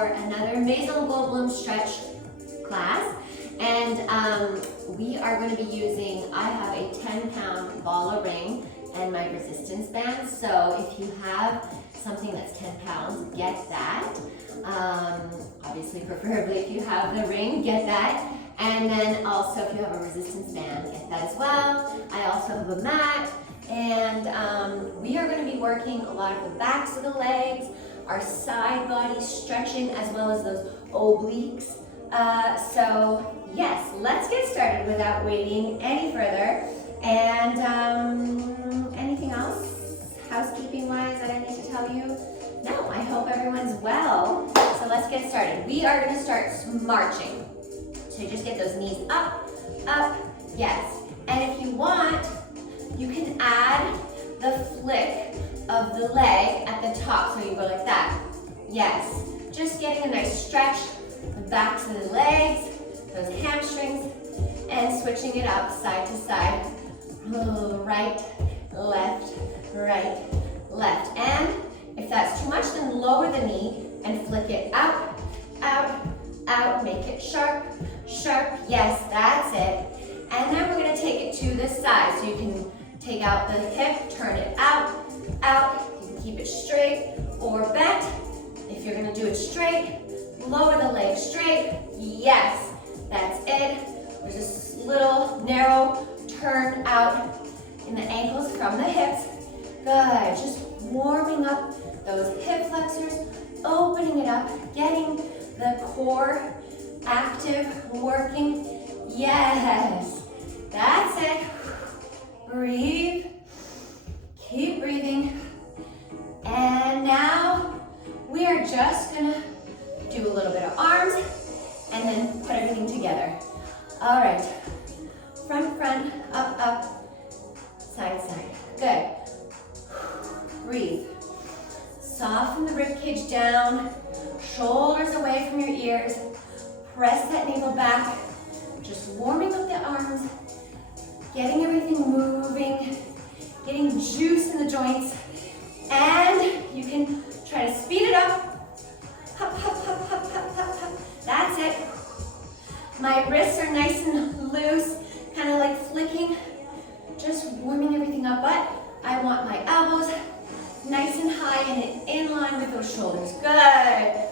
for another Maison Goldblum stretch class. And we are going to be using, I have a 10-pound Bala Ring and my resistance band. So if you have something that's 10 pounds, get that. Obviously, preferably if you have the ring, get that. And then also if you have a resistance band, get that as well. I also have a mat. And we are going to be working a lot of the backs of the legs, our side body stretching, as well as those obliques. So yes, let's get started without waiting any further. And anything else housekeeping wise that I need to tell you? No, I hope everyone's well. So let's get started. We are going to start marching. So just get those knees up, up, yes. And if you want, you can add the flick of the leg at the top. So you go like that. Yes. Just getting a nice stretch, the backs of the legs, those hamstrings, and switching it up side to side. Right, left, right, left. And if that's too much, then lower the knee and flick it out, out, out. Make it sharp, sharp. Yes, that's it. And then we're going to take it to the side. So you can take out the hip, turn it out, out. You can keep it straight or bent. If you're going to do it straight, lower the leg straight. Yes, that's it. There's this little narrow turn out in the ankles from the hips. Good. Just warming up those hip flexors, opening it up, getting the core active, working. Yes, that's it. Breathe. Keep breathing. And now we are just gonna do a little bit of arms and then put everything together. All right. Front, front, up, up, side, side. Good. Breathe. Soften the rib cage down, shoulders away from your ears. Press that navel back. Just warming up the arms, getting everything moving, getting juice in the joints. And you can try to speed it up. Hop, hop, hop, hop, hop, hop, hop. That's it. My wrists are nice and loose, kind of like flicking, just warming everything up. But I want my elbows nice and high and in line with those shoulders. Good.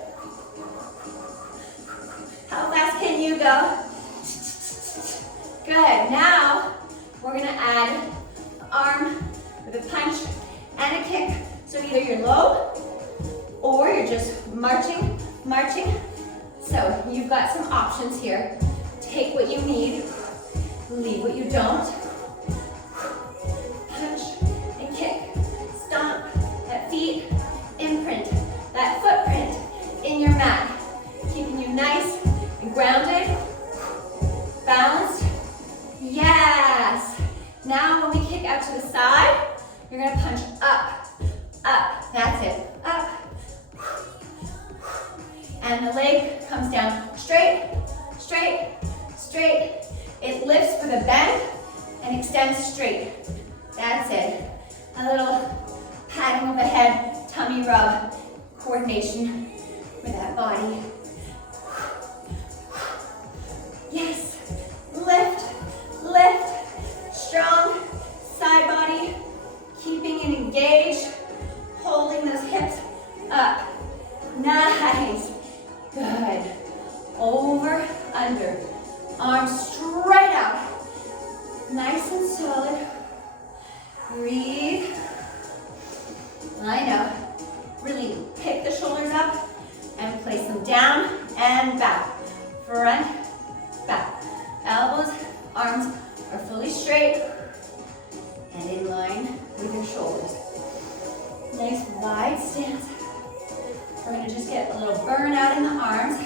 How fast can you go? Good. Now we're going to add an arm with a punch and a kick. So either you're low or you're just marching, marching. So you've got some options here. Take what you need, leave what you don't. Punch and kick, stomp, that feet imprint, that footprint in your mat. Keeping you nice and grounded, balanced. Yes. Now when we kick out to the side, you're gonna punch up, up. That's it, up. And the leg comes down straight, straight, straight. It lifts for the bend and extends straight. That's it. A little patting of the head, tummy rub, coordination with that body. Yes. Lift, lift. Strong side body. Keeping it engaged. Holding those hips up. Nice. Good. Over, under. Arms straight out. Nice and solid. Breathe. I know. Really pick the shoulders up and place them down and back. Front, back. Elbows, arms are fully straight and in line with your shoulders. Nice wide stance. We're going to just get a little burnout in the arms.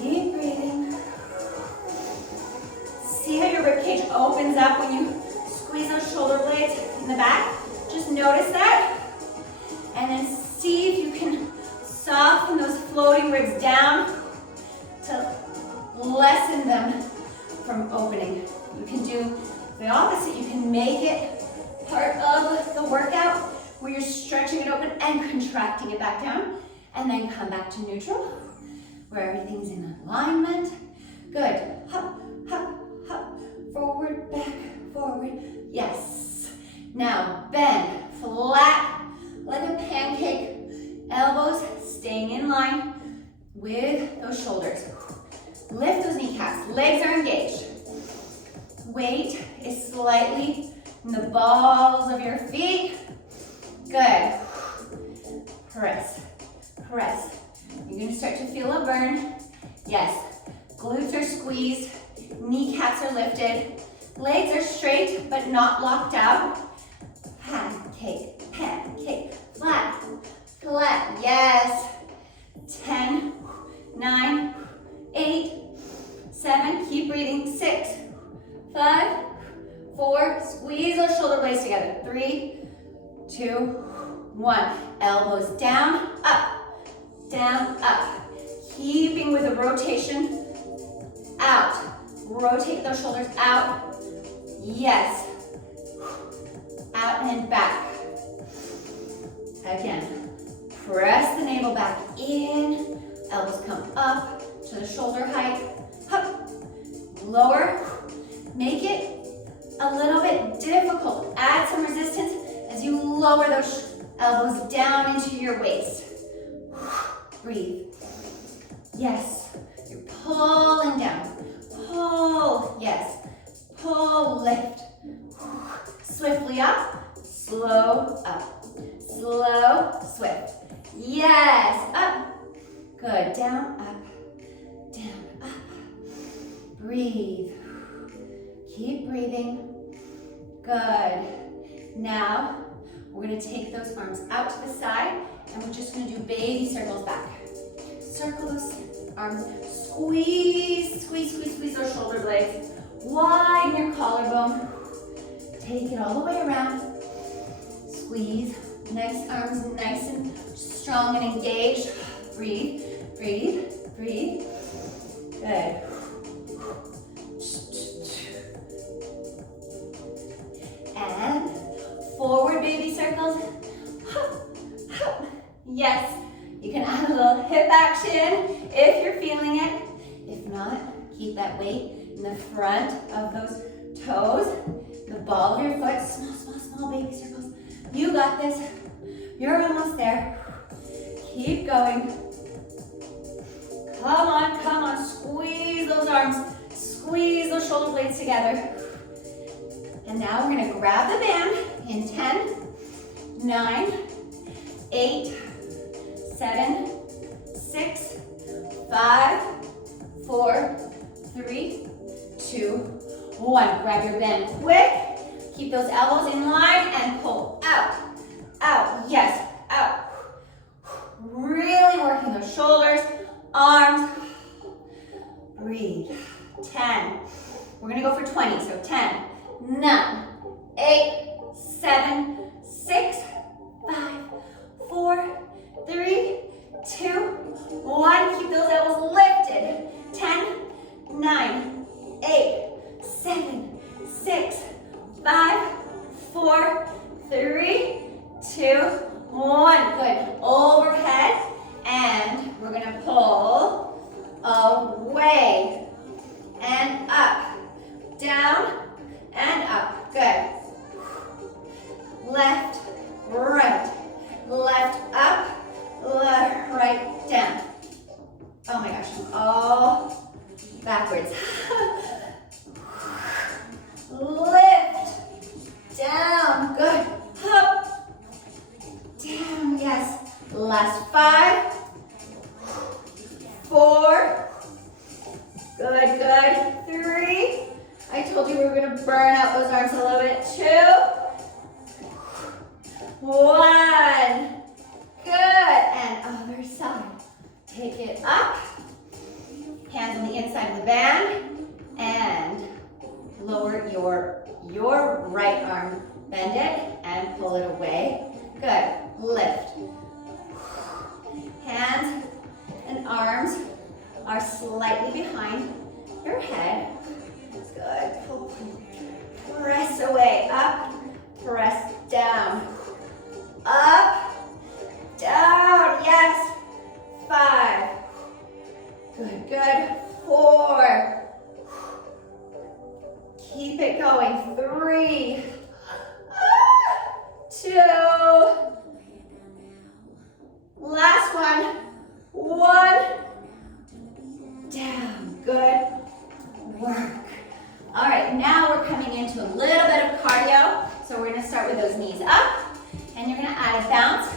Keep breathing. See how your ribcage opens up when you squeeze those shoulder blades in the back? Just notice that. And then see if you can soften those floating ribs down to lessen them from opening. You can do the opposite. You can make it part of the workout where you're stretching it open and contracting it back down. and then come back to neutral, where everything's in alignment. Good. Hop, hop, hop. Forward, back, forward. Yes. Now bend flat like a pancake. Elbows staying in line with those shoulders. Lift those kneecaps. Legs are engaged. Weight is slightly in the balls of your feet. Good. Press, press. You're gonna start to feel a burn. Yes. Glutes are squeezed. Kneecaps are lifted. Legs are straight but not locked out. Pancake, pancake. Flat, flat. Yes. 10, 9, 8, 7. Keep breathing. 6, 5, 4. Squeeze those shoulder blades together. 3, 2, 1. Elbows down, up, down, up. Keeping with the rotation out. Rotate those shoulders out. Yes. Out and back. Again. Press the navel back in. Elbows come up to the shoulder height. Up. Lower. Make it a little bit difficult. Add some resistance as you lower those elbows down into your waist. Breathe. Yes. You're pulling down. Pull. Yes. Pull. Lift. Swiftly up. Slow up. Slow. Swift. Yes. Up. Good. Down. Up. Down. Up. Breathe. Keep breathing. Good. Now, we're gonna take those arms out to the side and we're just gonna do baby circles back. Circle those arms. Squeeze, squeeze, squeeze, squeeze those shoulder blades. Widen your collarbone. Take it all the way around. Squeeze. Nice arms, nice and strong and engaged. Breathe, breathe, breathe. Good. And forward baby circles. Yes, you can add a little hip action if you're feeling it. If not, keep that weight in the front of those toes, the ball of your foot. Small, small, small baby circles. You got this. You're almost there. Keep going. Come on, come on. Squeeze those arms. Squeeze those shoulder blades together. And now we're gonna grab the band in 10, 9, 8, 7, 6, 5, 4, 3, 2, 1. Grab your band quick. Keep those elbows in line and pull out, out, yes, out. Really working those shoulders, arms. Breathe. 10. We're gonna go for 20, so 10, 9, 8, 7, 6, 5, 4, 3, 2, 1. Keep those elbows lifted. 10, 9, 8, 7, 6, 5, 4, 3, 2, 1. Good. Overhead. And we're going to pull away and up. Down and up. Good. Left, right. Left, up. Left, right, down. Oh my gosh. All backwards. Lift. Down. Good. Up. Down. Yes. Last 5. 4. Good, good. 3. I told you we were going to burn out those arms a little bit. 2. 1. Good. And other side. Take it up. Hands on the inside of the band. And lower your right arm. Bend it and pull it away. Good. Lift. Hands and arms are slightly behind your head. Good. Pull, pull. Press away. Up. Press down. Up. Down. Yes. Last one. 1. Down. Good work. All right, now we're coming into a little bit of cardio. So we're gonna start with those knees up, and you're gonna add a bounce.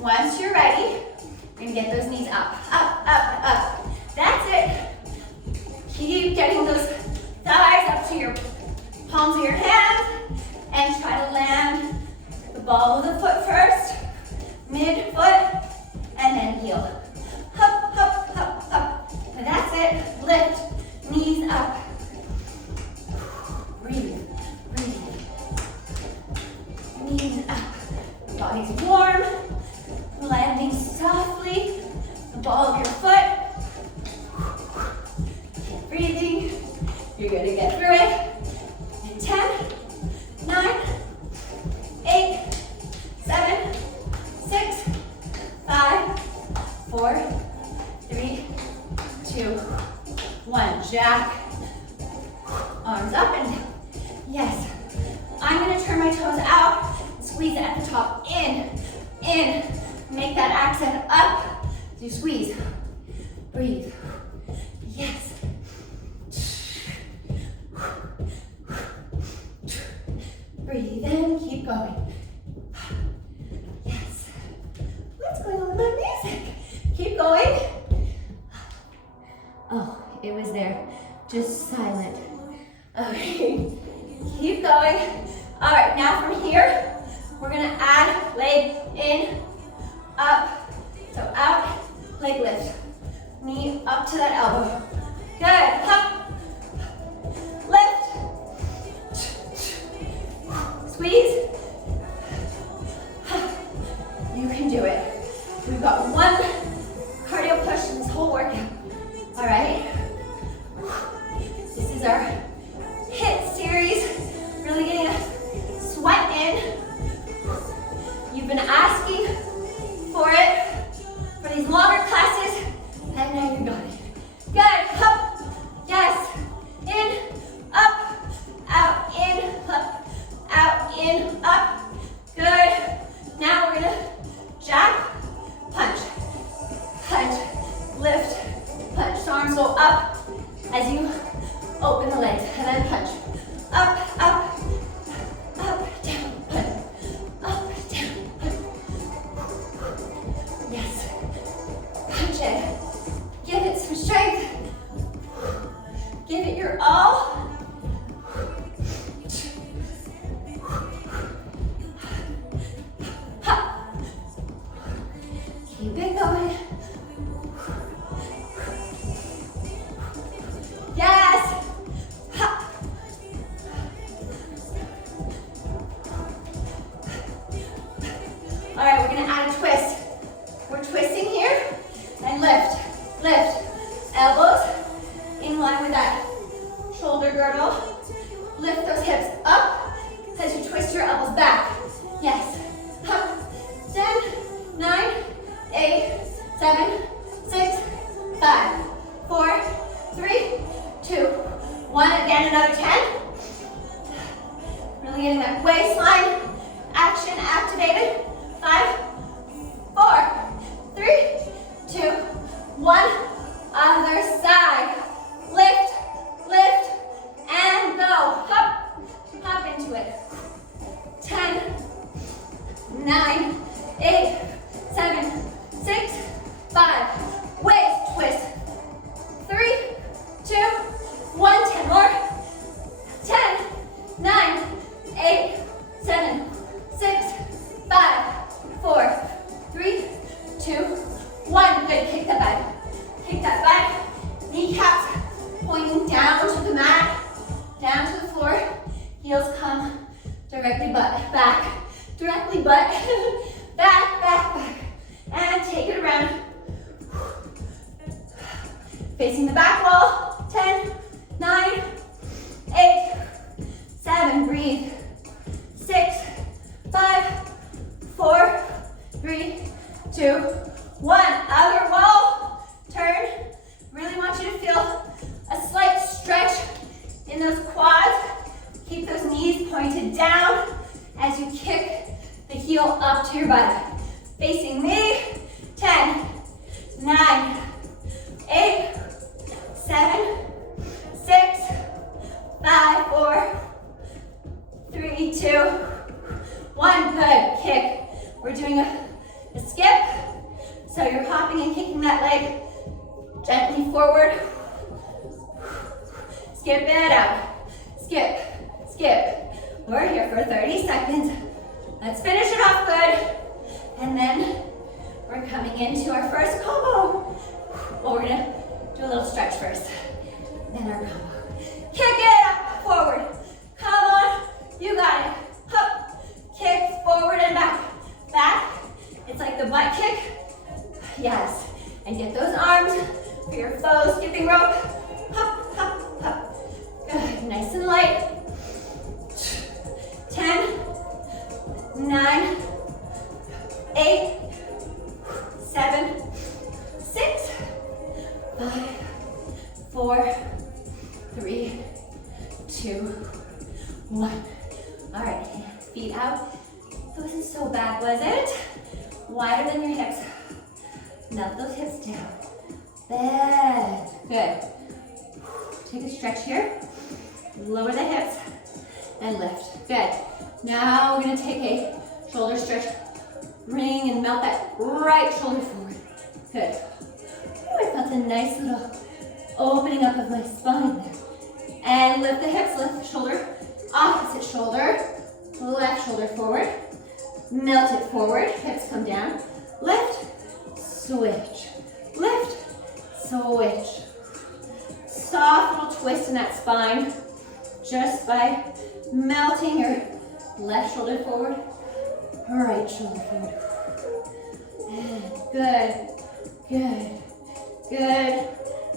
Once you're ready, you're gonna get those knees up, up, up, up. That's it. Keep getting those thighs up to your palms of your hands, and try to land the ball of the foot first, mid-foot, and then heel. Up, up, up, up. And that's it. Lift, knees up. Breathe, breathe. Knees up. Body's warm. Landing softly. The ball of your foot. Keep breathing. You're gonna get through it. In 10, 9, 8, 7, 6, 5, 4, 3, 2, 1. Jack. Arms up and down. Yes. I'm gonna turn my toes out. Squeeze at the top. In. In. Make that accent up. Do squeeze. Breathe. Yes. Breathe in. Keep going. Yes. What's going on with my music? Keep going. Oh, it was there. Just silent. Okay. Keep going. All right, now from here, we're gonna add leg in, up, so out, leg lift. Knee up to that elbow. Good, up, lift, squeeze. You can do it. We've got one cardio push in this whole workout. All right. This is our HIIT series. Really getting a sweat in. You've been asking for it for these longer classes, and now you got it. Good. Up. Yes. In. Up. Out. In. Up. Out. In. Up. Good. Now we're gonna jab, punch, punch, lift, punch. So arms go up as you open the legs, and then punch. Up, up, up, down, punch. Up, down, punch. Yes. Punch it. Give it some strength. Give it your all. Keep it going. Yes. Ha. All right, we're gonna add a twist. We're twisting here and lift, lift. Elbows in line with that shoulder girdle. Lift those hips up as you twist your elbows back. Yes. Up. 10, 9, 8, 7, 6, 5, 4, 3, 2, 1. Again, another 10. Really getting that waistline action activated. 5, 4, 3, 2, 1. Other side. Lift, lift, and go. Hop, hop into it. 10, 9, 8, 7, 6, 5. Waist twist. 3, 2, 1. 10 more. 10, 9, 8, 7, 6, 5, 4, 3, 2, 1. Good. Kick that back. Kick that back. Kneecaps pointing down to the mat, down to the floor. Heels come directly butt back. Directly butt. Back, back, back. And take it around. Facing the back wall. 10, 9, 8, 7. Breathe. 6, 5, 4, 3, 2, 1. Other wall. Turn. Really want you to feel a slight stretch in those quads. Keep those knees pointed down as you kick the heel up to your butt. Facing me, 10, 9, 8, 7, 6, 5, 4, 3, 2, 1. Good. Kick. We're doing a skip. So you're hopping and kicking that leg gently forward. Skip it out. Skip, skip. We're here for 30 seconds. Let's finish it off good. And then we're coming into our first combo. Well, we're gonna do a little stretch first. Then our combo. Kick it up, forward. Come on, you got it. Hup, kick forward and back. Back, it's like the butt kick. Yes, and get those arms for your faux skipping rope. Hup, hup, hup. Good, nice and light. 10, 9, 8, 7, 6, 5, 4, 3, 2, 1. All right, feet out. It wasn't so bad, was it? Wider than your hips. Melt those hips down. Bend. Good. Take a stretch here. Lower the hips and lift. Good. Now we're gonna take a shoulder stretch. Ring and melt that right shoulder forward. Good. Ooh, I felt a nice little opening up of my spine there. And lift the hips, lift the shoulder. Opposite shoulder. Left shoulder forward. Melt it forward. Hips come down. Lift. Switch. Lift. Switch. Soft little twist in that spine just by melting your left shoulder forward, right shoulder forward. Good, good, good,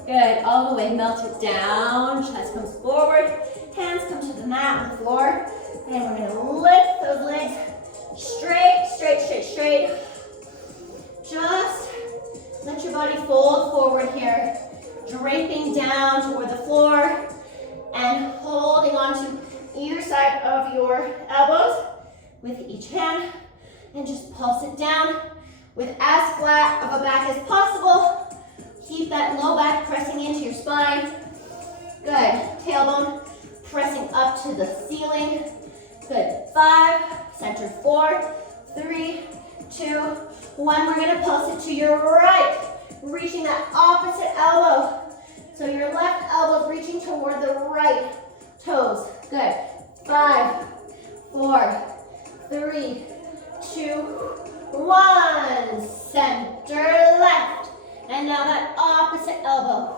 good. All the way, melt it down. Chest comes forward. Hands come to the mat on the floor. And we're gonna lift those legs straight, straight, straight, straight. Just let your body fold forward here. Draping down toward the floor and holding on to either side of your elbows with each hand, and just pulse it down with as flat of a back as possible. Keep that low back pressing into your spine. Good. Tailbone pressing up to the ceiling. Good. 5, center 4, 3, 2, 1. We're gonna pulse it to your right, reaching that opposite elbow. So your left elbow reaching toward the right toes. Good. 5, 4, 3, 2, 1. Center left. And now that opposite elbow.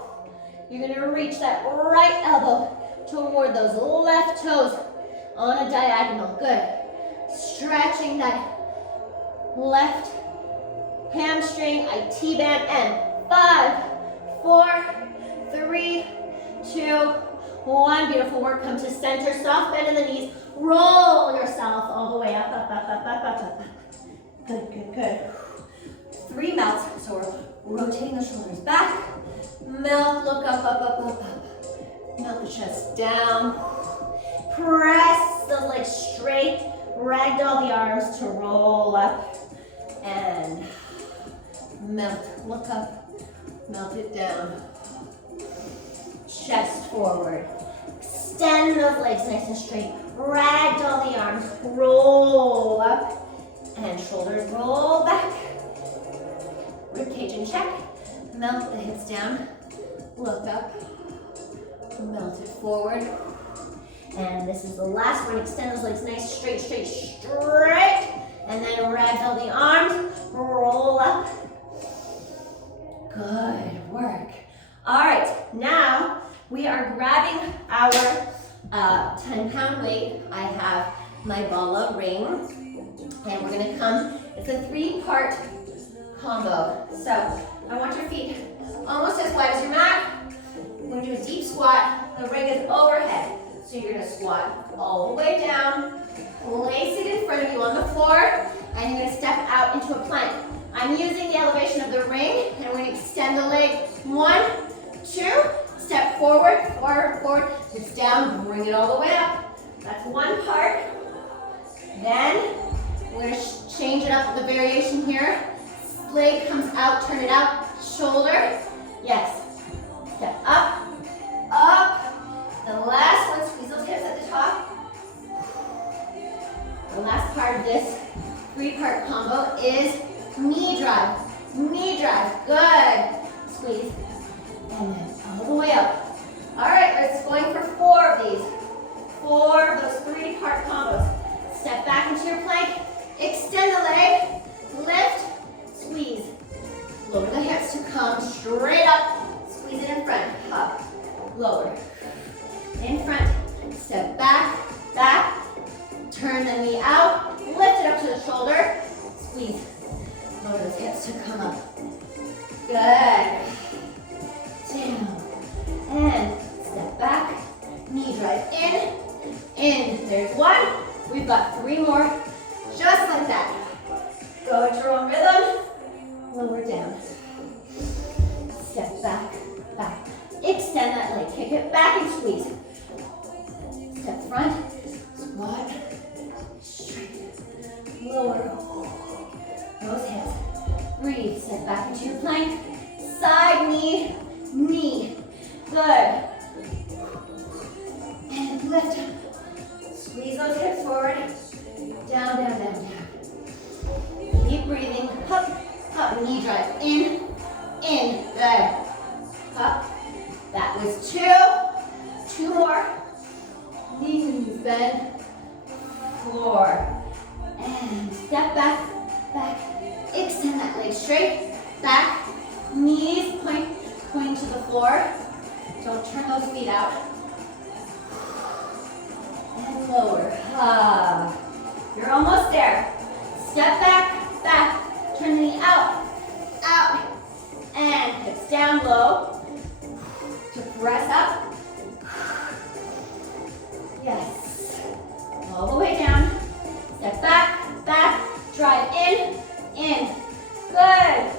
You're gonna reach that right elbow toward those left toes on a diagonal. Good. Stretching that left hamstring, IT band, and 5, 4, 3, 2, 1. Beautiful work. Come to center. Soft bend in the knees. Roll yourself all the way up, up, up, up, up, up, up. Good, good, good. 3 melts. So we're rotating the shoulders back. Melt, look up, up, up, up, up. Melt the chest down. Press the legs straight. Ragdoll the arms to roll up. And melt, look up, melt it down. Chest forward. Extend those legs nice and straight. Ragdoll the arms, roll up, and shoulders roll back. Ribcage in check. Melt the hips down. Look up. Melt it forward. And this is the last one. Extend those legs nice, straight, straight, straight. And then ragdoll the arms. Roll up. Good work. All right, now we are grabbing our 10-pound weight. I have my Bala Ring, and we're gonna come, it's a 3-part combo. So I want your feet almost as wide as your mat. We're gonna do a deep squat. The ring is overhead. So you're gonna squat all the way down, place it in front of you on the floor, and you're gonna step out into a plank. I'm using the elevation of the ring, and we're gonna extend the leg. 1, 2, step forward, forward, forward, hips down, bring it all the way up. That's one part. Then we're gonna Change it up with the variation here. Leg comes out, turn it out. Shoulder, yes. Step up, up. The last one, squeeze those hips at the top. The last part of this 3-part combo is knee drive. Knee drive, good. Squeeze, and then all the way up. All right, let's going for 4 of these. 4 of those 3-part combos. Step back into your plank, extend the leg, lift, squeeze. Lower the hips to come straight up. Squeeze it in front, up, lower. In front, step back, back. Turn the knee out, lift it up to the shoulder, squeeze. Lower those hips to come up. Good. Down. And step back, knee drive in. There's 1. We've got 3 more, just like that. Go at your own rhythm. Lower down. Step back, back. Extend that leg, kick it back and squeeze. Step front, squat, straight, lower. Those hips. Breathe, step back into your plank. Side knee, knee. Good. And lift up. Squeeze those hips forward. Down, down, down, down. Keep breathing. Up, up. Knee drive. In. Good. Up. That was 2. 2 more. Knees bend. Floor. And step back, back. Extend that leg straight. Back. Knees pointing to the floor. Don't turn those feet out. And lower. You're almost there. Step back, back. Turn the knee out, out. And hips down low. To press up. Yes. All the way down. Step back, back. Drive in. Good.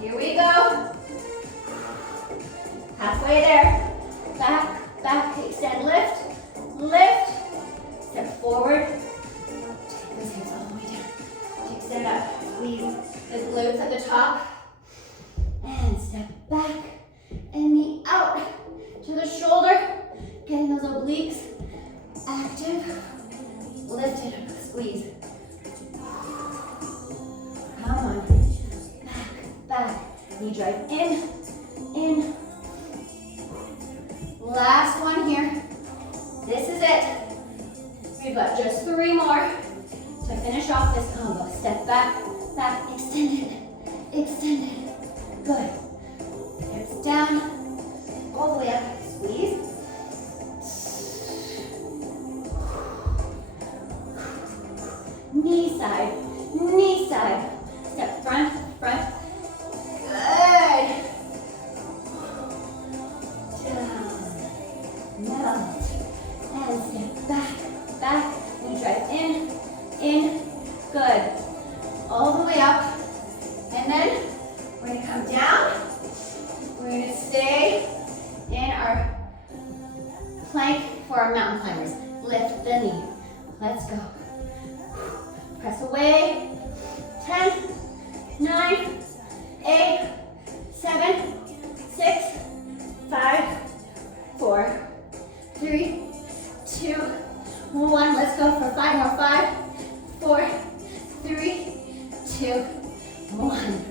Here we go. Halfway there. Back, back, extend, lift, lift. Step forward. Take those hips all the way down. Extend up. Squeeze the glutes at the top. And step back and knee out to the shoulder. Getting those obliques active. Lift it up, squeeze. Come on. Back, back. Knee drive in. Last one here. This is it. We've got just 3 more to finish off this combo. Step back, back, extend it. Good. Hips down, all the way up. Squeeze. Knee side. Step front. Good. Down, melt, and step back. Knee drive in. Good. All the way up, and then we're gonna come down. We're gonna stay in our plank for our mountain climbers. Lift the knee. Let's go. Press away. 10, 9, 8, 7, 6, 5, 4, 3, 2, 1. Let's go for 5 more. 5, 4, 3, 2, 1.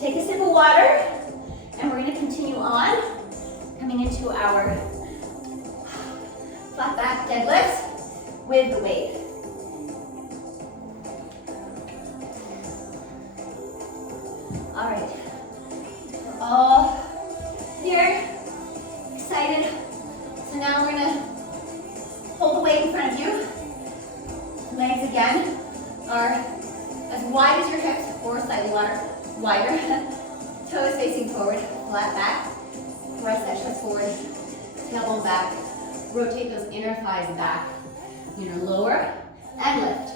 Take a sip of water, and we're going to continue on, coming into our flat back deadlifts with the weight. All right, we're all here, excited. So now we're gonna hold the weight in front of you. Legs again are as wide as your hips or slightly wider. Toes facing forward, flat back. Press that chest forward, tailbone back. Rotate those inner thighs back. You're gonna lower and lift.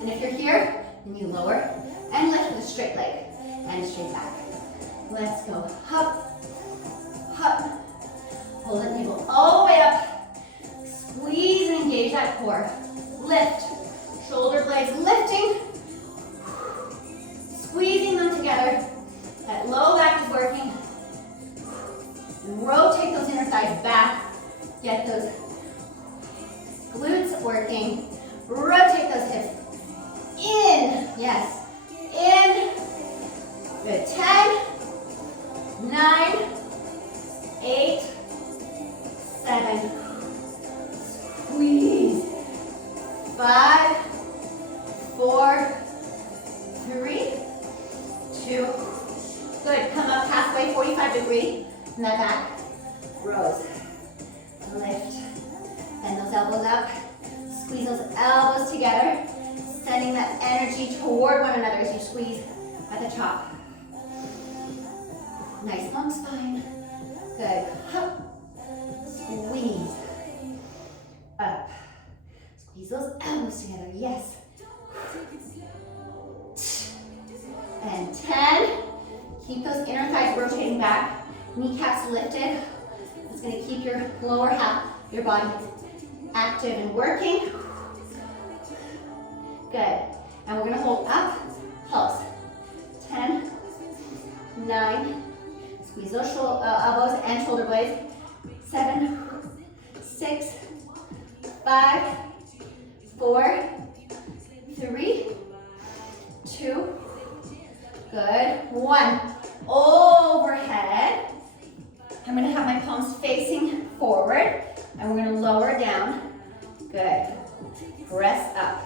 And if you're here, then you lower and lift with a straight leg and straight back. Let's go. Hop, hop. Hold the navel all the way up. Squeeze and engage that core. Lift. Shoulder blades lifting. Squeezing them together. That low back is working. Rotate those inner thighs back. Get those glutes working. Rotate those hips. In. Yes. In. Good. 10, 9, 8, 7. Squeeze. 5, 4, 3, 2. Good. Come up halfway, 45 degree. And that back. Rose. Lift. Bend those elbows up. Squeeze those elbows together. Sending that energy toward one another as you squeeze at the top. Nice long spine. Good. Hup. Squeeze. Up. Squeeze those elbows together. Yes. And 10. Keep those inner thighs rotating back. Kneecaps lifted. It's going to keep your lower half, your body active and working. Good. And we're going to hold up, pulse. 10, 9. Squeeze those elbows and shoulder blades. 7, 6, 5, 4, 3, 2. Good. 1. Overhead. I'm going to have my palms facing forward, and we're going to lower down. Good. Press up.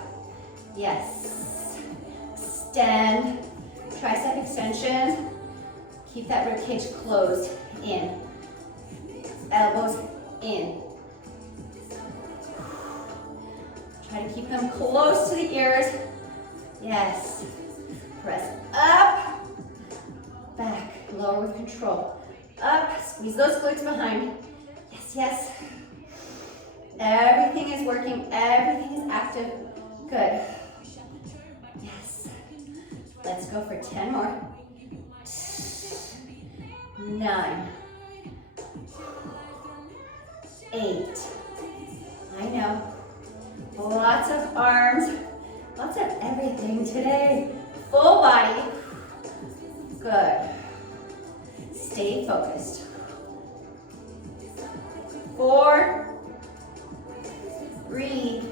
Yes. Extend. Tricep extensions. Keep that rib cage closed in. Elbows in. Try to keep them close to the ears. Yes. Press up. Back. Lower with control. Up. Squeeze those glutes behind. Yes, yes. Everything is working. Everything is active. Good. Yes. Let's go for 10 more. 9. 8. I know. Lots of arms. Lots of everything today. Full body. Good. Stay focused. 4, 3,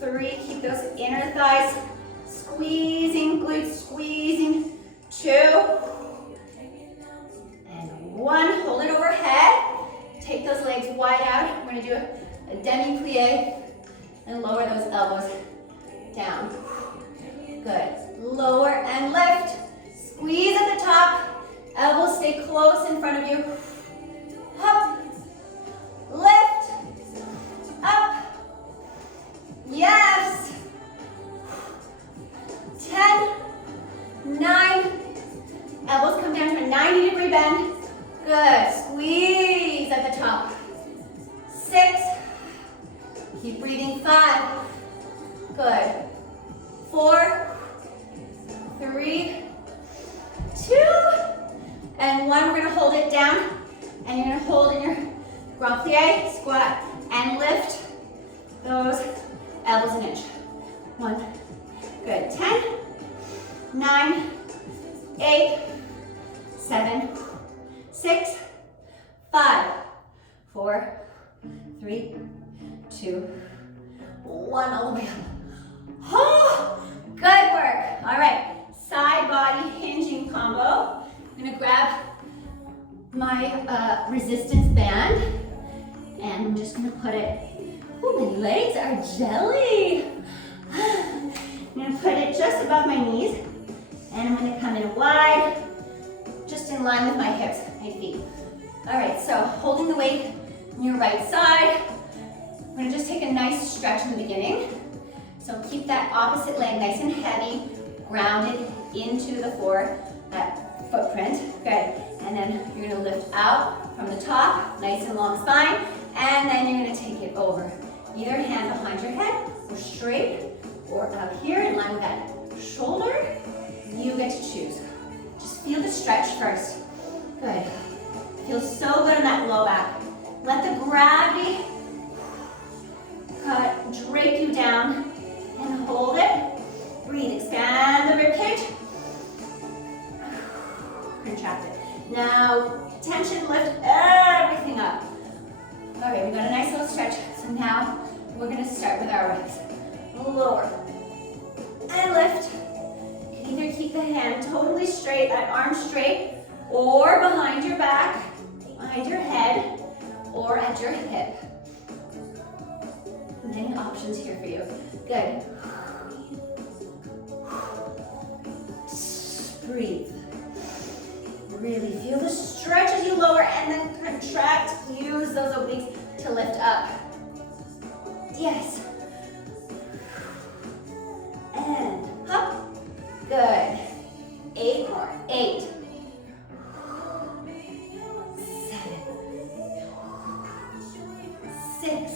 3. Keep those inner thighs squeezing, glutes squeezing. 2, and 1. Hold it overhead. Take those legs wide out. We're going to do a demi-plie and lower those elbows down. Good. Lower and lift. Squeeze at the top. Elbows stay close in front of you. Up. Lift. Up. Yes. 10, 9. Elbows come down to a 90-degree bend. Good. Squeeze at the top. 6. Keep breathing. 5. Good. 4, 3, 2, and 1. We're going to hold it down, and you're going to hold in your grand plie, squat, and lift those elbows an inch. 1. Good. 10, 9, 8, 7, 6, 5, 4, 3, 2, 1. All the way up. Oh, good work. All right. Side body hinging combo. I'm going to grab my resistance band, and I'm just going to put it, oh, my legs are jelly. I'm going to put it just above my knees, and I'm going to come in wide, just in line with my hips, my feet. All right, so holding the weight on your right side. I'm going to just take a nice stretch in the beginning. So keep that opposite leg nice and heavy, grounded into the floor, that footprint. Good. And then you're going to lift out from the top, nice and long spine, and then you're going to take it over. Either hand behind your head, or straight, or up here in line with that shoulder. You get to choose. Just feel the stretch first. Good. Feels so good in that low back. Let the gravity you down and hold it. Breathe, expand the ribcage. Contract it. Now, tension, lift everything up. All right, we got a nice little stretch. So now we're gonna start with our reps. Lower and lift. You can either keep the hand totally straight, that arm straight, or behind your back, behind your head, or at your hip. Many options here for you. Good. Breathe. Really feel the stretch as you lower and then contract. Use those obliques to lift up. Yes. And up. Good. 8 more. 8. 7. 6.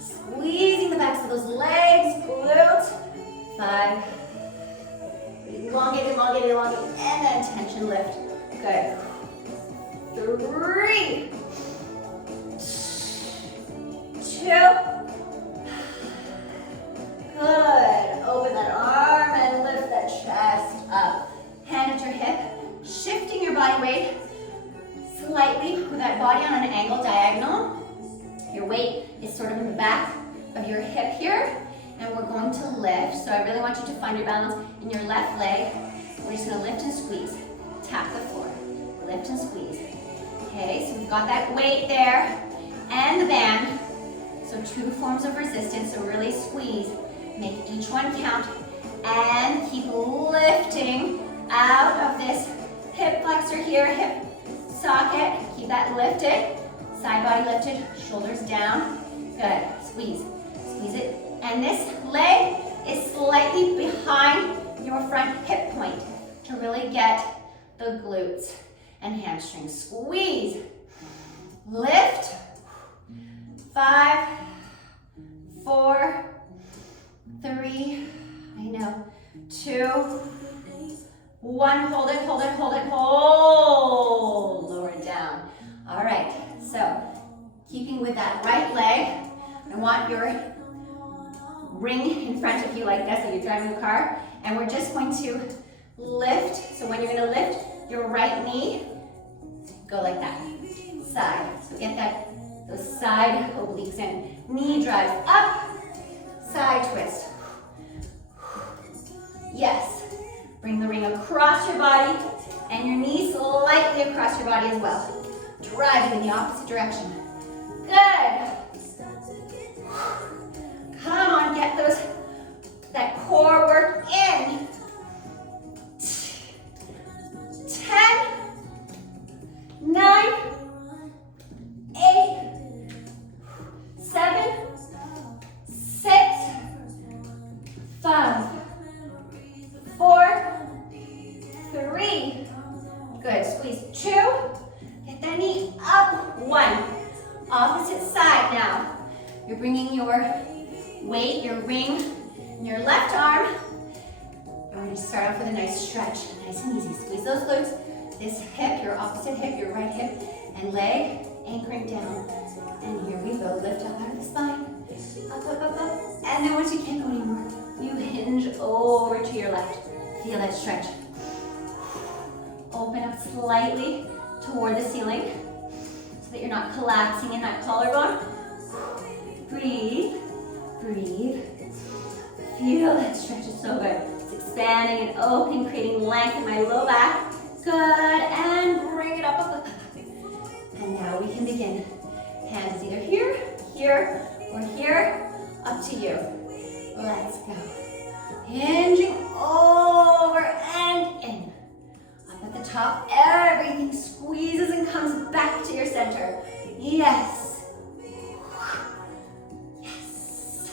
Squeezing the backs of those legs, glutes. 5. Elongate, elongate, elongate, and then tension lift. Good. 3. 2. Good. Open that arm and lift that chest up. Hand at your hip, shifting your body weight slightly with that body on an angle diagonal. Your weight is sort of in the back of your hip here, and we're going to lift. So I really want you to find your balance in your left leg. We're just gonna lift and squeeze. Tap the floor. Lift and squeeze. Okay, so we've got that weight there and the band. So 2 forms of resistance, so really squeeze. Make each one count and keep lifting out of this hip flexor here, hip socket. Keep that lifted. Side body lifted, shoulders down. Good, squeeze, squeeze it. And this leg is slightly behind your front hip point to really get the glutes and hamstrings. Squeeze, lift. 5, 4, 3, I know, 2, 1, hold it, hold it, hold it, hold. Lower it down. All right, so keeping with that right leg, I want your ring in front of you like this, so you're driving the car, and we're just going to lift. So when you're gonna lift your right knee, go like that, side. So get that, those side obliques in. Knee drives up, side twist. Yes. Bring the ring across your body and your knee slightly across your body as well. Drive it in the opposite direction. Good. Come on, get that core work in. 10, 9, 8, 7, 6, 5, 4, 3. Good. Squeeze. 2. Get that knee up. 1. Opposite side now. You're bringing your weight, your ring, in your left arm. We're going to start off with a nice stretch. Nice and easy. Squeeze those glutes. This hip, your opposite hip, your right hip, and leg anchoring down. And here we go. Lift up out of the spine. Up, up, up, up. And then once you can't go anymore, you hinge over to your left. Feel that stretch. Open up slightly toward the ceiling so that you're not collapsing in that collarbone. Breathe, breathe. Feel that stretch is so good. It's expanding and opening, creating length in my low back. Good, and bring it up, up, up, up. And now we can begin. Hands either here, here, or here. Up to you. Let's go. Hinging over and in. Up at the top, everything squeezes and comes back to your center. Yes. Yes.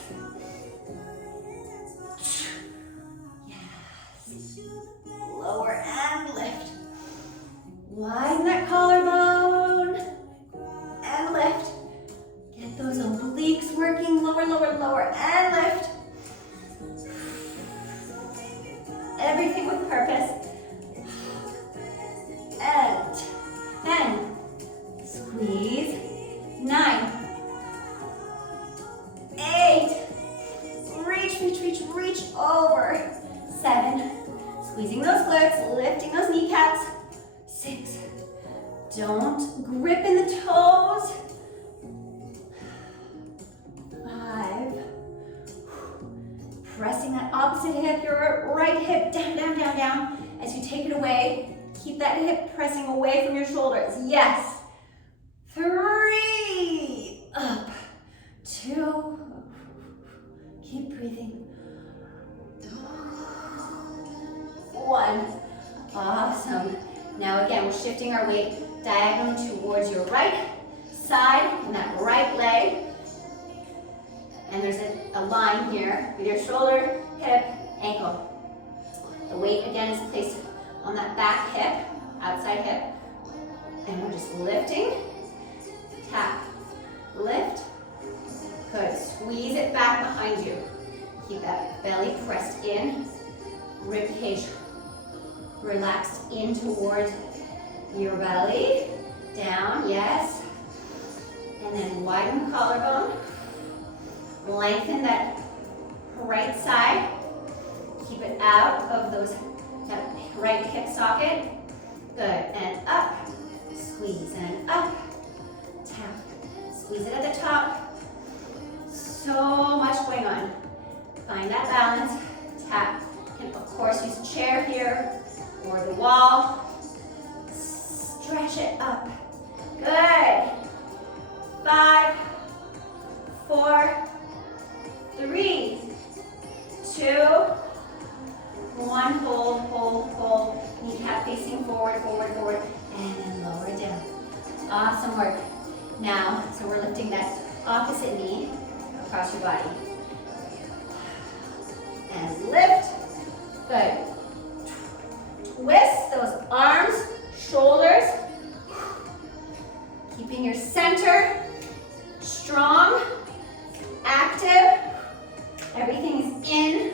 Yes. Lower and lift. Widen that collarbone and lift. Get those obliques working. Lower, lower, lower, and lift. Everything with purpose. And squeeze, reach over. 7, squeezing those glutes, lifting those kneecaps. 6, don't grip in the toes. 5, pressing that opposite hip, your right hip down, down, down, down. As you take it away, keep that hip pressing away from your shoulders. Yes. 3, up. 2, keep breathing. 1, awesome. Now again, we're shifting our weight diagonally towards your right side and that right leg. And there's a line here with your shoulder, hip, ankle. The weight again is placed on that back hip, outside hip. And we're just lifting, tap, lift. Good, squeeze it back behind you. Keep that belly pressed in, rib cage relaxed in towards your belly. Down, yes. And then widen the collarbone. Lengthen that right side. Keep it out of that right hip socket. Good, and up. Squeeze, and up. Tap. Squeeze it at the top. So much going on. Find that balance. Tap. You can, of course, use a chair here or the wall. Stretch it up. Good. 5, 4, 3, 2, 1. Hold, hold, hold. Kneecap facing forward, forward, forward, and then lower it down. Awesome work. Now, so we're lifting that opposite knee across your body. And lift. Good. Twist those arms, shoulders. Keeping your center strong, active. Everything is in.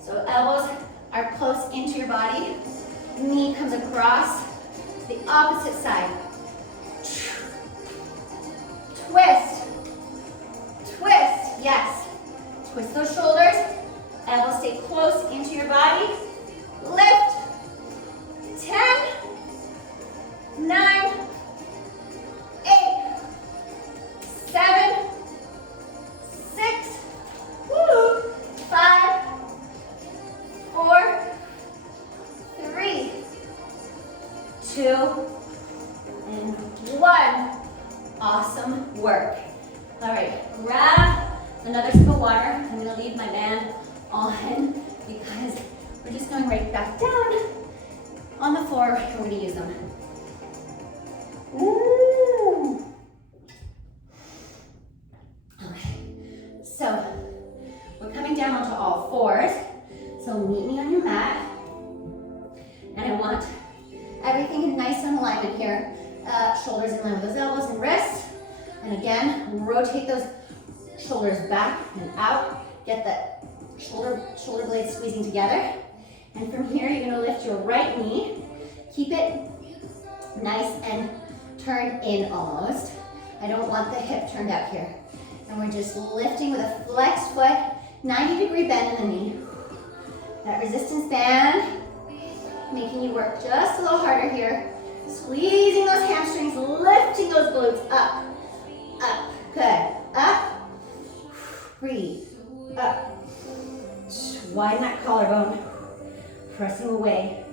So elbows are close into your body. Knee comes across to the opposite side. Twist. Twist. Yes. Twist those shoulders. Elbows stay close into your body. Lift. 10, 9, 8, 7, 6, 5, 4, 3, 2, and 1. Awesome work. All right, grab another sip of water. I'm gonna leave my band on because we're just going right back down on the floor. We're gonna use them. Ooh. Okay, so we're coming down onto all fours. So meet me on your mat. And I want everything nice and alignment here. Shoulders in line with those elbows and wrists. And again, rotate those shoulders back and out. Get that shoulder blades squeezing together. And from here, you're gonna lift your right knee. Keep it nice and turned in almost. I don't want the hip turned out here. And we're just lifting with a flexed foot, 90-degree bend in the knee. That resistance band, making you work just a little harder here. Squeezing those hamstrings, lifting those glutes up, up, good, up, breathe, up. Widen that collarbone, pressing away.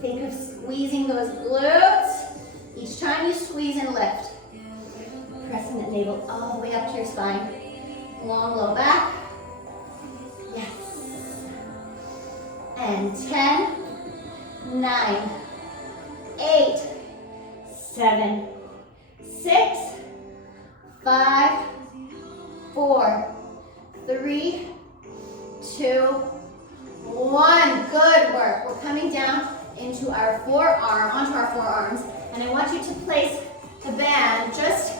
Think of squeezing those glutes. Each time you squeeze and lift, pressing that navel all the way up to your spine. Long low back. Yes. And 10, 9, 8, 7, 6, 5, 4, 3, 2, 1. Good work. We're coming down into our onto our forearms, and I want you to place the band just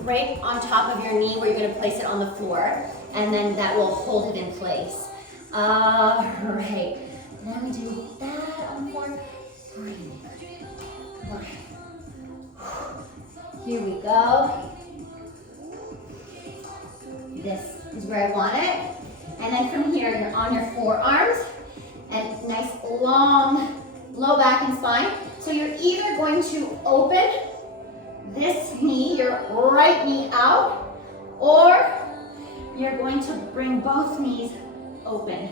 right on top of your knee where you're going to place it on the floor, and then that will hold it in place. All right. Then we do that on the floor. Breathe. Okay. Here we go. This is where I want it. And then from here, you're on your forearms and nice long low back and spine. So you're either going to open this knee, your right knee out, or you're going to bring both knees open.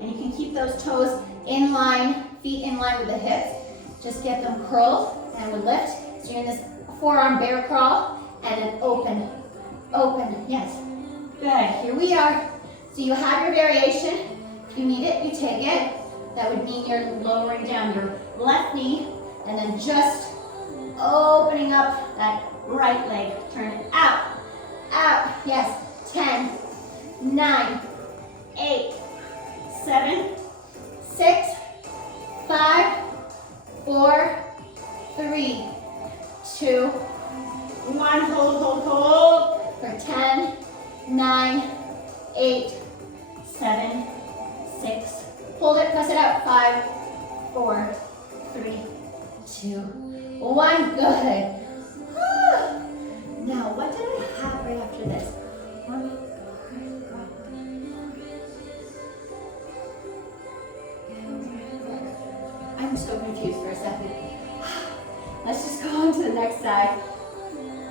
And you can keep those toes in line, feet in line with the hips. Just get them curled and we lift. So you're in this forearm bear crawl and then open, open, yes. Good, here we are. So you have your variation. If you need it, you take it. That would mean you're lowering down your left knee and then just opening up that right leg. Turn it out, out, yes. 10, 9, 8, 7, 6, 5, 4, 3, 2, 1. Hold, hold, hold for 10, 9, 8, 7, 6. Hold it, press it out. 5, 4, 3, 2, 1. Good. Now, what did I have right after this? I'm so confused for a second. Let's just go on to the next side.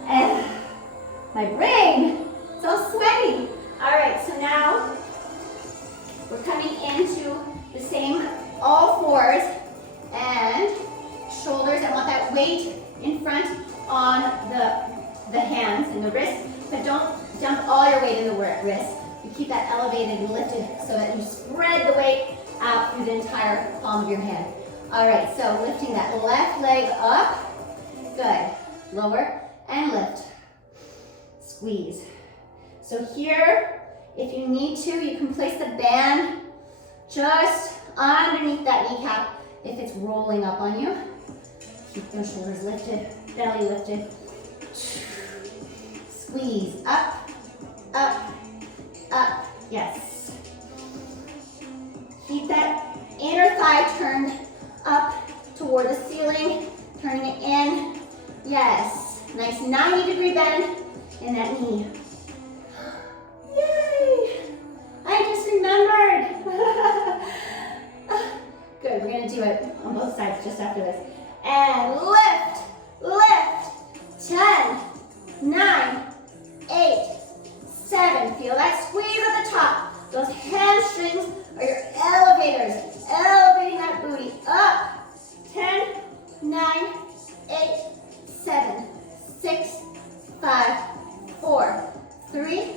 And my brain, it's all sweaty. All right, so now we're coming into the same all fours and shoulders. I want that weight in front on the hands and the wrists, but don't dump all your weight in the wrist. You keep that elevated and lifted so that you spread the weight out through the entire palm of your hand. All right, so lifting that left leg up. Good. Lower and lift. Squeeze. So here, if you need to, you can place the band just underneath that kneecap if it's rolling up on you. Keep those shoulders lifted, belly lifted. Squeeze. Up, up, up. Yes. Keep that inner thigh turned up toward the ceiling, turning it in. Yes. Nice 90-degree bend in that knee. Yay! I just remembered. Good, we're gonna do it on both sides just after this. And lift, lift. 10, 9, 8, 7. Feel that squeeze at the top. Those hamstrings are your elevators. Elevating that booty up. 10, 9, 8, 7, 6, 5, 4, 3,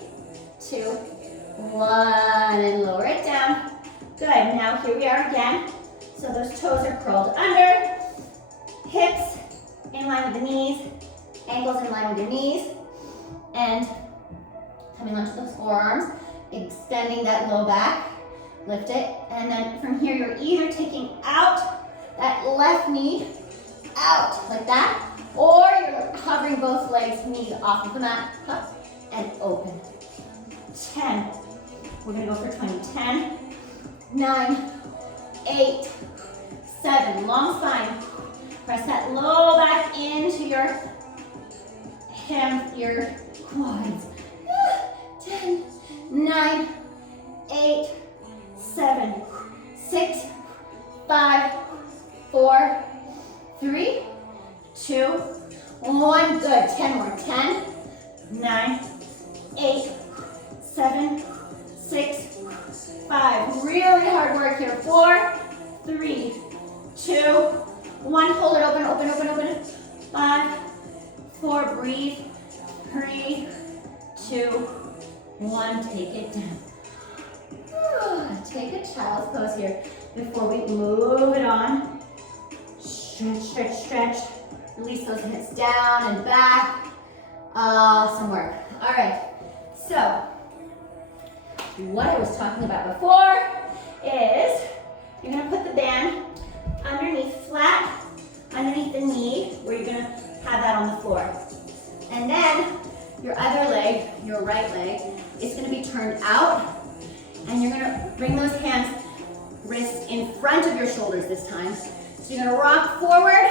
2, 1. And lower it down. Good. Now here we are again. So those toes are curled under. Hips in line with the knees. Ankles in line with your knees. And coming onto those forearms. Extending that low back. Lift it. And then from here, you're either taking out that left knee, out like that, or you're hovering both legs, knee off of the mat, up and open. 10. We're gonna go for 20. 10, 9, 8, 7. Long spine. Press that low back into your quads. 10, 9, 8, 7, 6, 5, 4, 3, 2, 1. Good. 10 more. 10, 9, 8, 7, 6, 5. Really hard work here. 4, 3, 2, 1. Hold it open, open, open, open. 5, 4. Breathe. 3, 2, 1. Take it down. Take a child's pose here before we move it on. Stretch, stretch, stretch. Release those hips down and back. Awesome work. All right. So, what I was talking about before is you're going to put the band underneath, flat, underneath the knee, where you're going to have that on the floor. And then your other leg, your right leg, is going to be turned out. And you're gonna bring those hands, wrists in front of your shoulders this time. So you're gonna rock forward,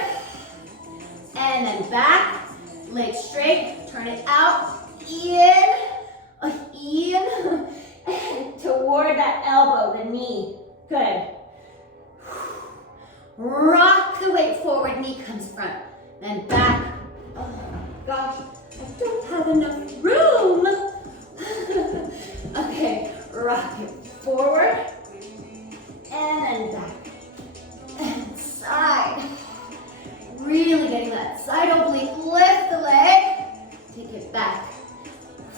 and then back, legs straight, turn it out, in,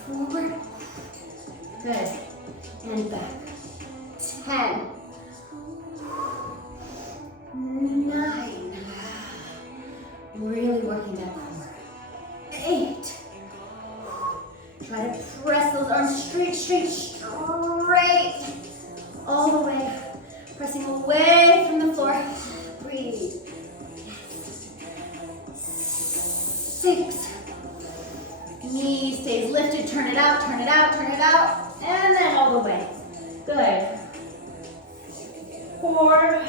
forward. Good. And back. 10. 9. Really working that core. 8. Try to press those arms straight, straight, straight. All the way. Pressing away from the floor. Breathe. 6. Knee stays lifted. Turn it out, turn it out, turn it out. And then all the way. Good. 4.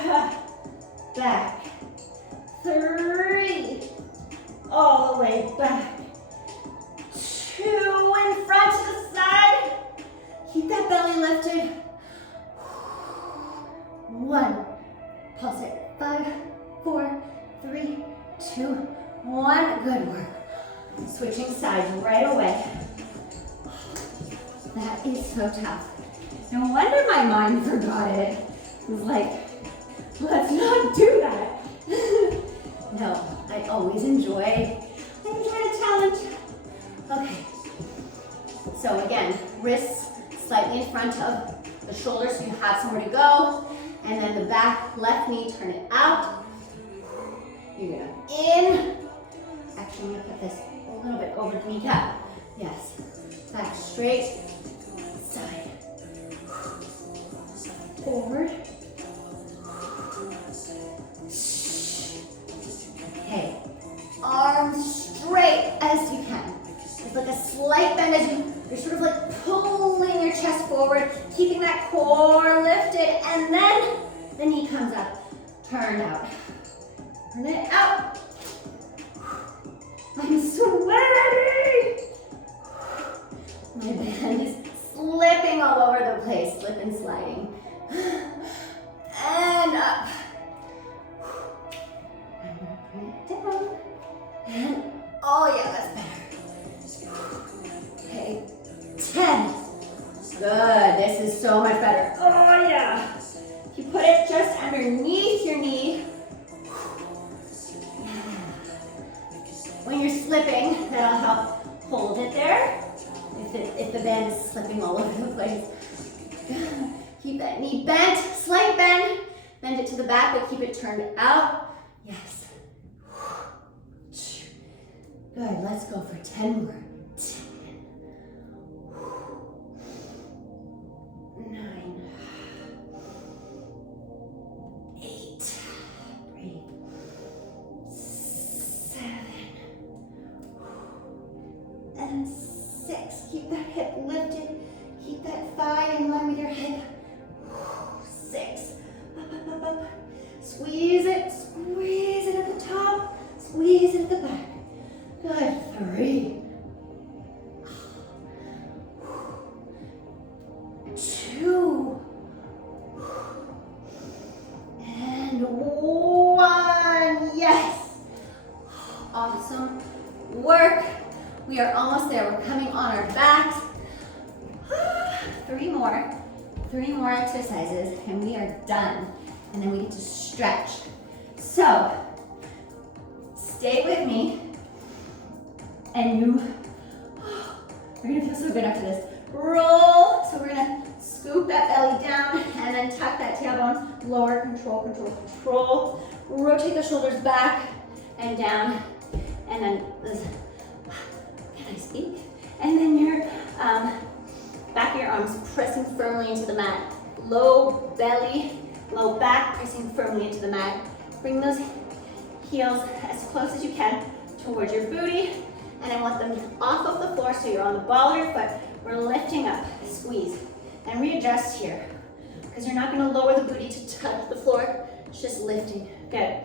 Back. 3. All the way back. 2 in front to the side. Keep that belly lifted. 1. Pulse it. 5, 4, 3, 2, 1. Good work. Switching sides right away. That is so tough. No wonder my mind forgot it. It was like, let's not do that. No, I always enjoy the challenge. Okay. So again, wrists slightly in front of the shoulders so you have somewhere to go. And then the back, left knee, turn it out. You're gonna in. Actually, I'm gonna put this a little bit over the kneecap. Yes. Back straight. Side. Forward. Okay. Arms straight as you can. It's like a slight bend as you're sort of like pulling your chest forward, keeping that core lifted, and then the knee comes up. Turn out. Turn it out. I'm sweating. My band is slipping all over the place, slip and sliding. And up. I'm gonna bring it down. And oh yeah, that's better. Okay, 10. Good, this is so much better. Oh yeah. If you put it just underneath your knee, when you're slipping, that'll help hold it there. If the band is slipping all over the place. Keep that knee bent, slight bend. Bend it to the back, but keep it turned out. Yes. Good, let's go for 10 more. 10. 9. 8. Breathe. 7. And 6. Keep that hip lifted. Keep that thigh in line with your hip. 6. Up, up, up, up. Squeeze it at the top. Squeeze it at the back. Good. 3. 2. And 1. Yes. Awesome work. We are almost there. We're coming on our backs. 3 more. 3 more exercises and we are done. And then we get to stretch. So, stay with me. And you're gonna feel so good after this. Roll. So we're gonna scoop that belly down and then tuck that tailbone. Lower, control, control, control. Rotate the shoulders back and down. And then this. Can I speak? And then your back of your arms pressing firmly into the mat. Low belly, low back pressing firmly into the mat. Bring those heels as close as you can towards your booty. And I want them off of the floor so you're on the ball of your foot. We're lifting up, squeeze. And readjust here. Because you're not going to lower the booty to touch the floor. It's just lifting. Good.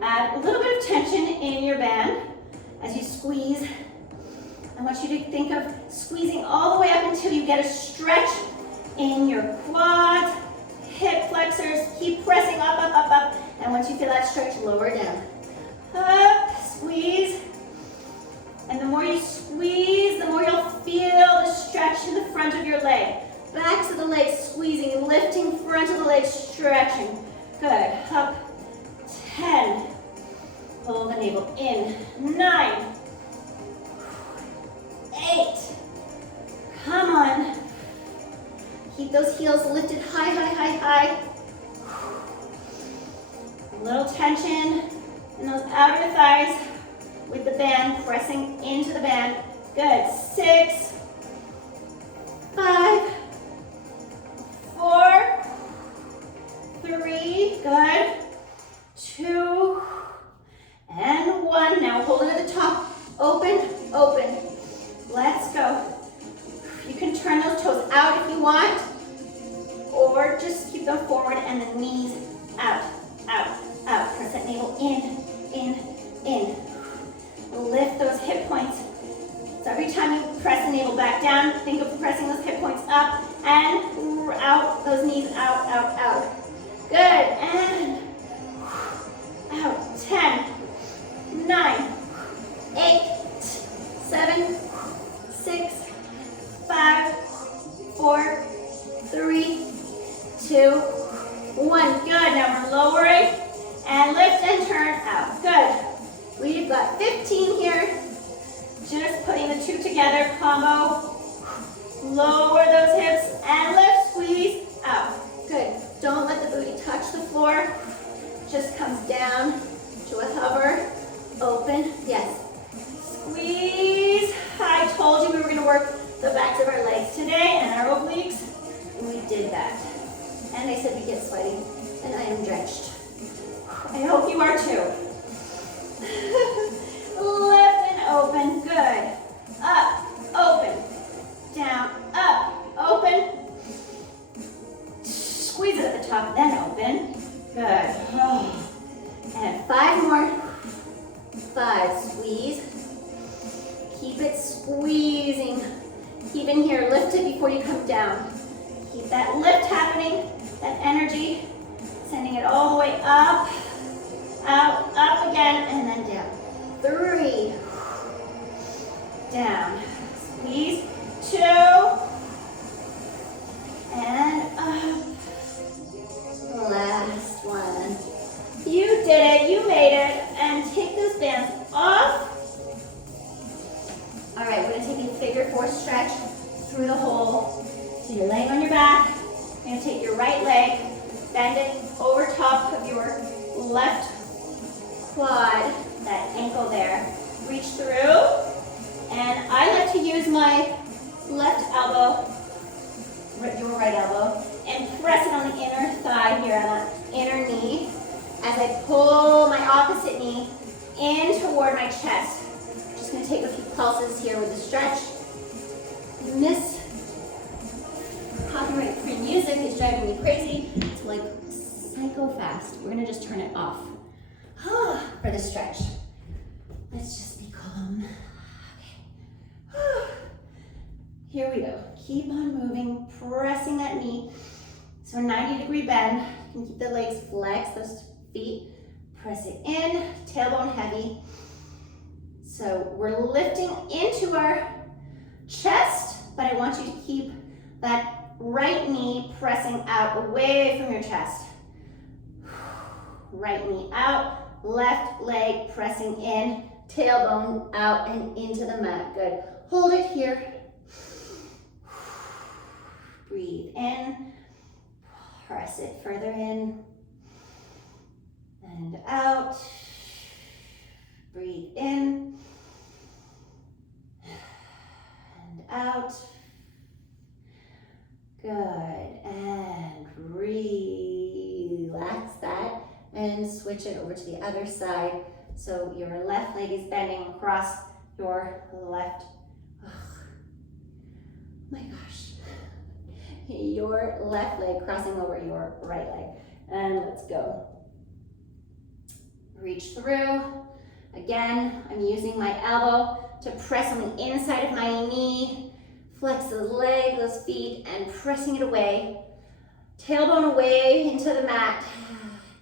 Add a little bit of tension in your band as you squeeze. I want you to think of squeezing all the way up until you get a stretch in your quads, hip flexors. Keep pressing up, up, up, up. And once you feel that stretch, lower down. Up, squeeze. And the more you squeeze, the more you'll feel the stretch in the front of your leg. Backs of the legs squeezing, lifting front of the legs, stretching. Good. Up. 10. Pull the navel in. 9. Keep those heels lifted high, high, high, high. A little tension in those outer thighs with the band, pressing into the band. Good. 6, 5, 4, 3, good. 2, and 1. Now hold it at the top. Open, open. Let's go. You can turn those toes out if you want, or just keep them forward and the knees out, out, out. Press that navel in, in. Lift those hip points. So every time you press the navel back down, think of pressing those hip points up and out, those knees out, out, out. Good, and out. 10, 9, 8, 7, 6, 5, 4, 3, 2, 1. Good, now we're lowering and lift and turn out. Good. We've got 15 here. Just putting the two together, combo. Lower those hips and lift, squeeze, out. Good. Don't let the booty touch the floor. Just comes down to a hover. Open, yes. Squeeze. I told you we were gonna work the backs of our legs today and our obliques. And we did that. And I said we get sweaty, and I am drenched. I hope you are too. Lift and open, good. Up, open, down, up, open. Squeeze it at the top, then open. Good. And 5 more. 5, squeeze. Keep it squeezing. Keep in here, lift it before you come down. Keep that lift happening, that energy, sending it all the way up, out, up again, and then down. 3, down, squeeze, 2, and up. Last one. You did it, you made it, and take those bands off. All right, we're gonna take a figure 4 stretch through the hole. So you're laying on your back. You're gonna take your right leg, bend it over top of your left quad, that ankle there. Reach through, and I like to use my left elbow, your right elbow, and press it on the inner thigh here, on the inner knee, as I pull my opposite knee in toward my chest. Just gonna take a few pulses here with the stretch. This copyright-free music is driving me crazy. It's like psycho fast. We're gonna just turn it off for the stretch. Let's just be calm. Okay. Here we go. Keep on moving, pressing that knee. So 90-degree bend. You can keep the legs flexed, those feet. Press it in, tailbone heavy. So we're lifting into our chest, but I want you to keep that right knee pressing out away from your chest. Right knee out, left leg pressing in, tailbone out and into the mat. Good. Hold it here. Breathe in, press it further in and out. Breathe in and out. Good, and relax that and switch it over to the other side. So your left leg is bending across your left. Oh my gosh. Your left leg crossing over your right leg. And let's go. Reach through. Again, I'm using my elbow to press on the inside of my knee. Flex those legs, those feet, and pressing it away. Tailbone away into the mat.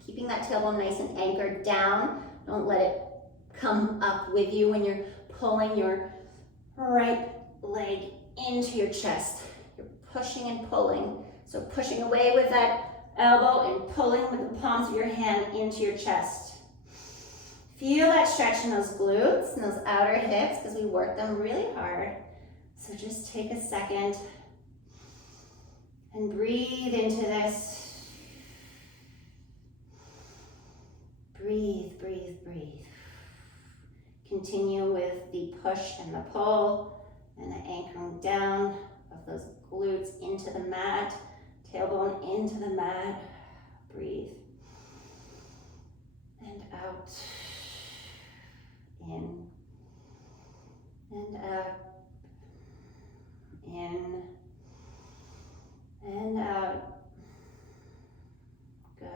Keeping that tailbone nice and anchored down. Don't let it come up with you when you're pulling your right leg into your chest. You're pushing and pulling. So pushing away with that elbow and pulling with the palms of your hand into your chest. Feel that stretch in those glutes and those outer hips because we work them really hard. So just take a second And breathe into this. Breathe, breathe, breathe. Continue with the push and the pull and the anchoring down of those glutes into the mat, tailbone into the mat. Breathe. And out. In. And out. In. And out. Good.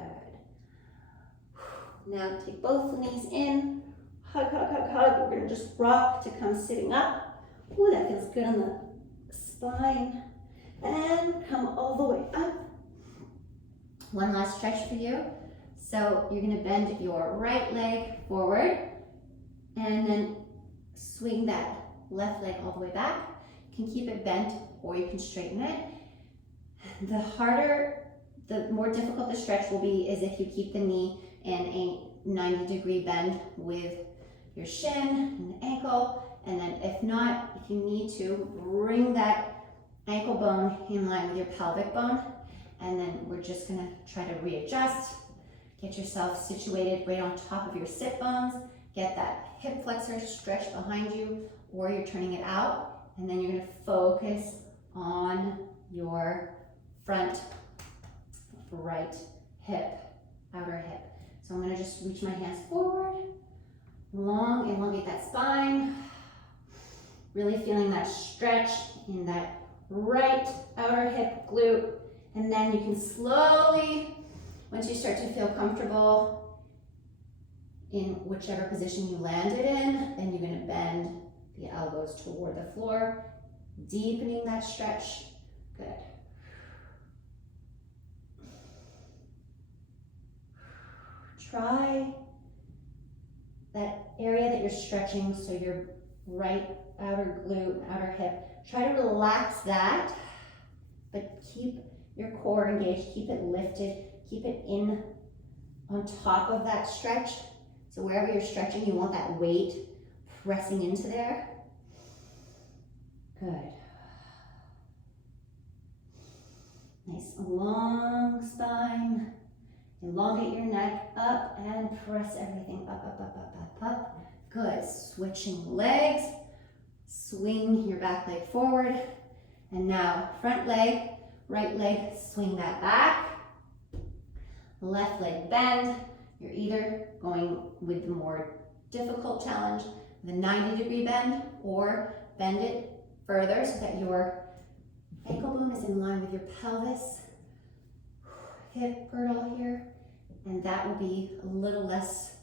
Now take both knees in. Hug, hug, hug, hug. We're going to just rock to come sitting up. Ooh, that feels good on the spine. And come all the way up. One last stretch for you. So you're going to bend your right leg forward and then swing that left leg all the way back. You can keep it bent or you can straighten it. The more difficult the stretch will be is if you keep the knee in a 90-degree bend with your shin and ankle. And then if not, if you need to, bring that ankle bone in line with your pelvic bone. And then we're just gonna try to readjust. Get yourself situated right on top of your sit bones. Get that hip flexor stretch behind you, or you're turning it out. And then you're gonna focus on your front right hip, outer hip. So I'm gonna just reach my hands forward, long, elongate that spine. Really feeling that stretch in that right outer hip glute. And then you can slowly, once you start to feel comfortable in whichever position you landed in, then you're gonna bend the elbows toward the floor, deepening that stretch. Good. Try that area that you're stretching, so your right outer glute, outer hip. Try to relax that, but keep your core engaged, keep it lifted, keep it in on top of that stretch. So wherever you're stretching, you want that weight pressing into there. Good. Nice long spine. Elongate your neck up and press everything up, up, up, up, up, up. Good. Switching legs. Swing your back leg forward. And now front leg, right leg, swing that back. Left leg bend. You're either going with the more difficult challenge, the 90-degree bend, or bend it further so that your ankle bone is in line with your pelvis. Hip girdle here, and that will be a little less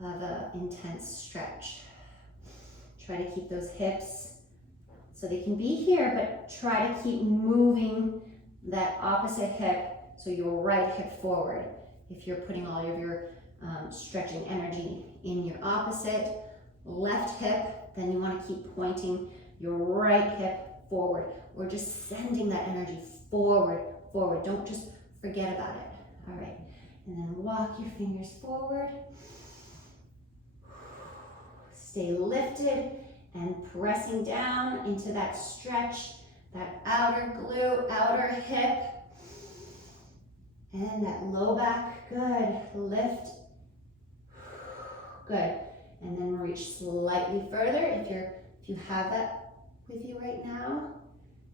of an intense stretch. Try to keep those hips so they can be here, but try to keep moving that opposite hip, so your right hip forward. If you're putting all of your stretching energy in your opposite left hip, then you want to keep pointing your right hip forward, or just sending that energy forward, forward. Don't just forget about it. All right, and then walk your fingers forward. Stay lifted and pressing down into that stretch, that outer glute, outer hip, and that low back. Good. Lift. Good. And then reach slightly further if you have that with you right now.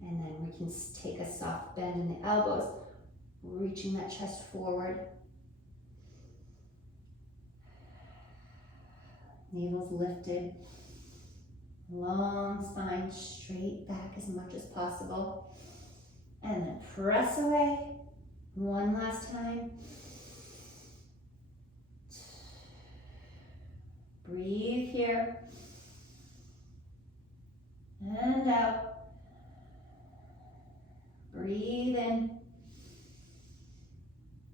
And then we can take a soft bend in the elbows, reaching that chest forward. Navel's lifted. Long spine, straight back as much as possible. And then press away. One last time. Breathe here. And out. Breathe in.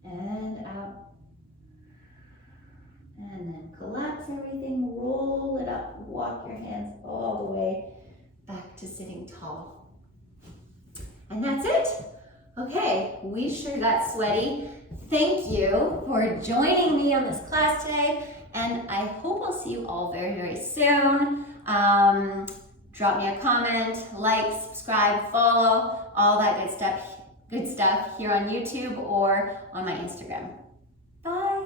And out. And then collapse everything, roll it up, walk your hands all the way back to sitting tall. And that's it. Okay, we sure got sweaty. Thank you for joining me on this class today, and I hope I'll see you all very, very soon. Drop me a comment, like, subscribe, follow, all that good stuff good stuff here on YouTube or on my Instagram. Bye.